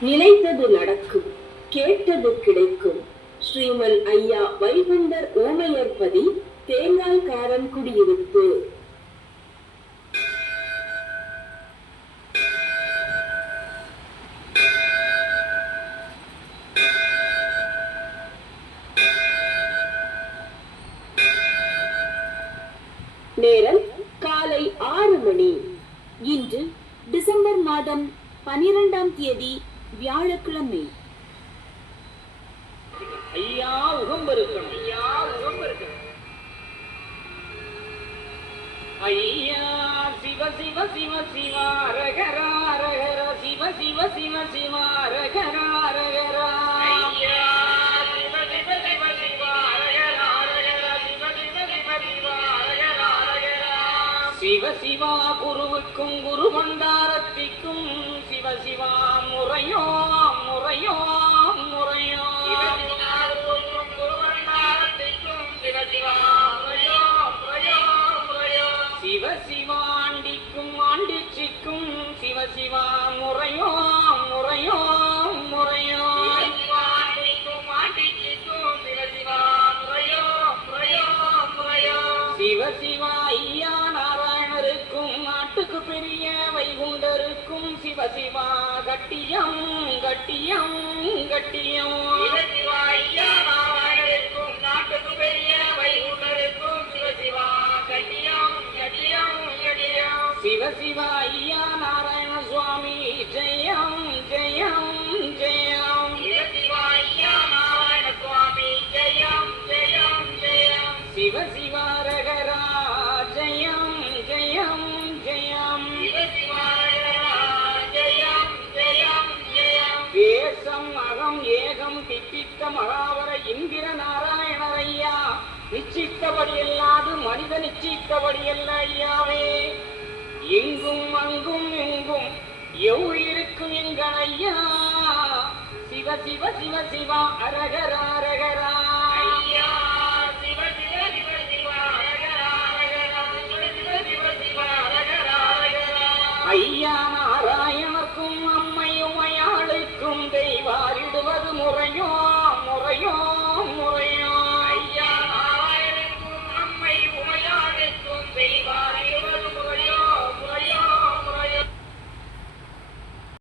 நினைத்தது நடக்கும் கேட்டது கிடைக்கும். ஸ்ரீமல் ஐயா வைகுண்டர் ஓமையற்பதி தேங்காய்காரன் குடியிருப்பு. நேரம் காலை ஆறு மணி. இன்று டிசம்பர் மாதம் பனிரெண்டாம் தேதி வியாழக்கிழமை. ஐயா உகம்பெருக்கணும் ஐயா உகம்பெருக்கணும் ஐயா சிவ சிவ சிவ சிவ ரகரா ரகர சிவ சிவ சிவா குருவுக்கும் குரு மந்தாரத்திக்கும் சிவ சிவா முறையோ முறையோ முறையோ. சிவ சிவாண்டிக்கும் ஆண்டிச்சிக்கும் சிவ சிவா முறையோ வைகுண்டருக்கும் சிவ சிவா கட்டியம் கட்டியம் கட்டியம். சிவ சிவ ஐயா நாராயண சுவாமி ஜெயம் ஜெயம். மகாவர இந்திர நாராயணரையா நிச்சித்தபடி அல்லாது மனித நிச்சித்தபடி அல்ல ஐயாவே எங்கும் அங்கும் எங்கும் எவ்வுயிருக்கும் எங்கள் ஐயா சிவ சிவ சிவ சிவா அரகரா அரகரா. ஐயா நாராயண Oh.